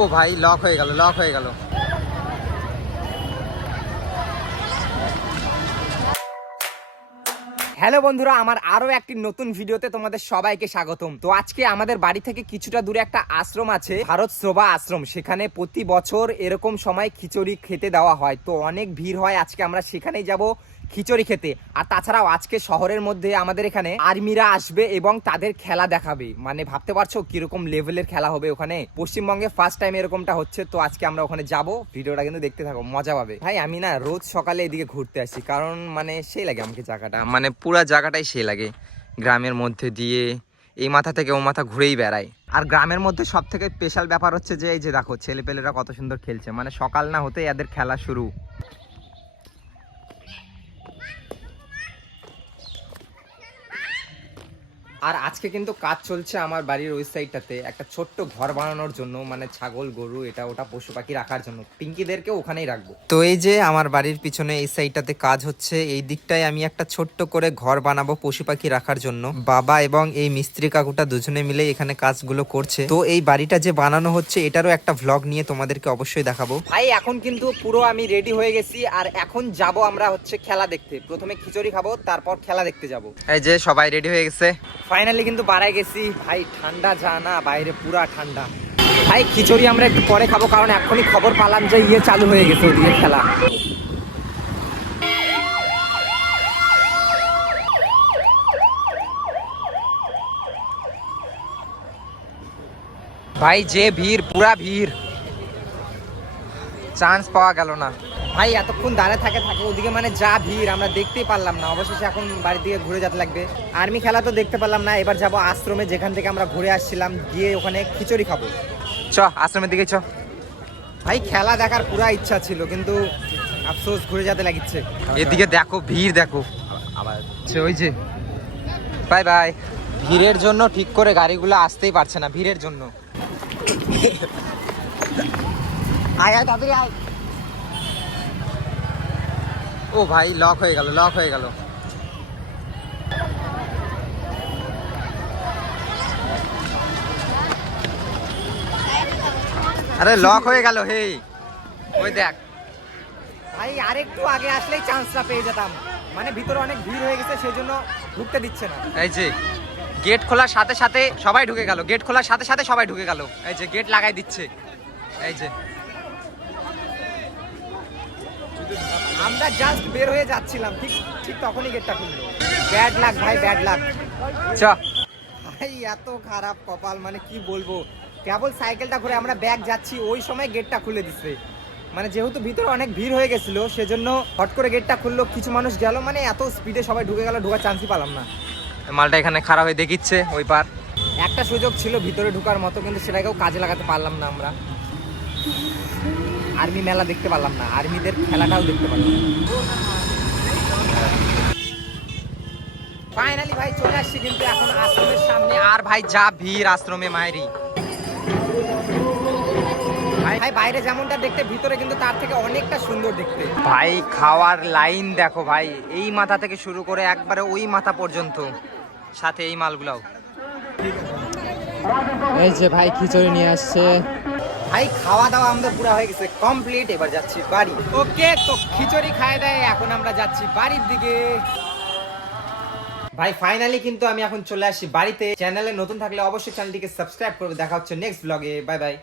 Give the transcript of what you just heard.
ও ভাই লক হয়ে গেল লক হয়ে গেল। হ্যালো বন্ধুরা, আমার আরও একটি নতুন ভিডিওতে তোমাদের সবাইকে স্বাগতম। তো আজকে আমাদের বাড়ি থেকে কিছুটা দূরে একটা আশ্রম আছে, ভারত শ্রোভা আশ্রম। সেখানে প্রতি বছর এরকম সময় খিচুড়ি খেতে দেওয়া হয়। তো অনেক ভিড় হয়, আজকে আমরা সেখানেই যাব। খিচুড়ি খেতে। আর তাছাড়াও আজকে শহরের মধ্যে আমাদের এখানে আর্মিরা আসবে এবং তাদের খেলা দেখাবে। মানে ভাবতে পারছ কীরকম লেভেলের খেলা হবে ওখানে? পশ্চিমবঙ্গে ফার্স্ট টাইম এরকমটা হচ্ছে, তো আজকে আমরা ওখানে যাব। ভিডিওটা কিন্তু দেখতে থাকো, মজা পাবে। ভাই, আমি না রোজ সকালে এদিকে ঘুরতে আসি, কারণ মানে সেই লাগে আমাকে জায়গাটা। মানে পুরা জায়গাটাই সেই লাগে, গ্রামের মধ্যে দিয়ে। এই মাথা থেকে ও মাথা ঘুরেই বেড়ায়। আর গ্রামের মধ্যে সব থেকে স্পেশাল ব্যাপার হচ্ছে যে, এই যে দেখো, ছেলেপেলেরা কত সুন্দর খেলছে। মানে সকাল না হতে এদের খেলা শুরু। আর আজকে কিন্তু কাজ চলছে আমার বাড়ির ওই সাইডটাতে একটা ছোট্ট ঘর বানানোর জন্য মানে ছাগল গরু এটা ওটা পশু পাখি রাখার জন্য। পিঙ্কিদেরকে ওখানেই রাখব। তো এই যে আমার বাড়ির পিছনে এই সাইডটাতে কাজ হচ্ছে এই দিকটায় আমি একটা ছোট্ট করে ঘর বানাবো পশু পাখি রাখার জন্য। বাবা এবং এই মিস্ত্রি কাকুটা দুজনে মিলে এখানে কাজগুলো করছে। তো এই বাড়িটা যে বানানো হচ্ছে এটারও একটা ভ্লগ নিয়ে তোমাদেরকে অবশ্যই দেখাবো। ভাই এখন কিন্তু পুরো আমি রেডি হয়ে গেছি আর এখন যাব আমরা হচ্ছে খেলা দেখতে। প্রথমে খিচুড়ি খাব তারপর খেলা দেখতে যাব। এই যে সবাই রেডি হয়ে গেছে। ফাইনালি কিন্তু বাড়ায় গেছি। ভাই, ঠান্ডা যা না, বাইরে পুরা ঠান্ডা। ভাই, খিচুড়ি আমরা একটু পরে খাব, কারণ এখনই খবর পালাম যে ইয়ে চালু হয়ে গেছে ওদিকে খেলা। ভাই, যে ভিড়, পুরা ভিড়। চান্স পাওয়া গেল না। ভাই এতক্ষণ দাঁড়িয়ে থাকে থাকে ওদিকে মানে যা ভিড় আমরা দেখতেই পারলাম না। অবশেষে এখন বাড়ির দিকে ঘুরে যেতে লাগবে। আর্মি খেলা তো দেখতে পারলাম না এবার যাব আশ্রমে যেখান থেকে আমরা ঘুরে আসছিলাম গিয়ে ওখানে খিচুড়ি খাব। চ আশ্রমের দিকে চ। ভাই খেলা দেখার পুরা ইচ্ছা ছিল কিন্তু আফসোস ঘুরে যেতে লাগিচ্ছে। এদিকে দেখো ভিড় দেখো। আবার ওই যে। Bye bye. ভিড়ের জন্য ঠিক করে গাড়িগুলো আসতেই পারছে না ভিড়ের জন্য। আয় আয় তাড়াতাড়ি আয়। ও ভাই লক হয়ে গেল লক হয়ে গেল। আরে লক হয়ে গেল হে ওই দেখ। ভাই আরেকটু আগে আসলেই চান্সটা পেয়ে যেতাম। মানে ভিতরে অনেক ভিড় হয়ে গেছে সেই জন্য ঢুকতে দিচ্ছে না। এই যে গেট খোলার সাথে সাথে সবাই ঢুকে গেল গেট খোলার সাথে সাথে সবাই ঢুকে গেল। এই যে গেট লাগাই দিচ্ছে। এই যে আমরা জাস্ট বের হয়ে যাচ্ছিলাম ঠিক ঠিক তখনই গেটটা খুললো। ব্যাড লাক ভাই ব্যাড লাক ভাই এত খারাপ কপাল মানে কি বলব? কেবল সাইকেলটা ঘুরে আমরা ব্যাগ যাচ্ছি ওই সময় গেটটা খুলে দিচ্ছে মানে যেহেতু ভিতরে অনেক ভিড় হয়ে গেছিল সেজন্য হট করে গেটটা খুললো কিছু মানুষ গেল মানে এত স্পিডে সবাই ঢুকে গেল ঢোকার চান্সই পেলাম না। মালটা এখানে খারাপ হয়ে দেখিচ্ছে ওই পার। একটা সুযোগ ছিল ভিতরে ঢোকার মতো কিন্তু সেটাকেও কাজে লাগাতে পারলাম না আমরা। আর্মি মেলা দেখতে পারলাম না। আর্মিদের খেলাটাও দেখতে পারলাম ফাইনালি ভাই চলে আসছি কিন্তু এখন আশ্রমের সামনে। আর ভাই যা ভিড় আশ্রমে মায়েরই। ভাই ভাই বাইরে যেমনটা দেখতে ভিতরে কিন্তু তার থেকে অনেকটা সুন্দর দেখতে। ভাই খাওয়ার লাইন দেখো ভাই। এই মাথা থেকে শুরু করে একবারে ওই মাথা পর্যন্ত। সাথে এই মালগুলাও। এই যে ভাই খিচুড়ি নিয়ে আসছে। ভাই খাওয়া দাওয়া আমাদের পুরো হয়ে গেছে কমপ্লিট এবার যাচ্ছি বাড়ি। ওকে তো খিচুড়ি খায় দেয় এখন আমরা যাচ্ছি বাড়ির দিকে। ভাই ফাইনালি কিন্তু আমি এখন চলে আসি বাড়িতে। চ্যানেলে নতুন থাকলে অবশ্যই চ্যানেলটিকে সাবস্ক্রাইব করবে। দেখা হচ্ছে নেক্সট ব্লগে বাই বাই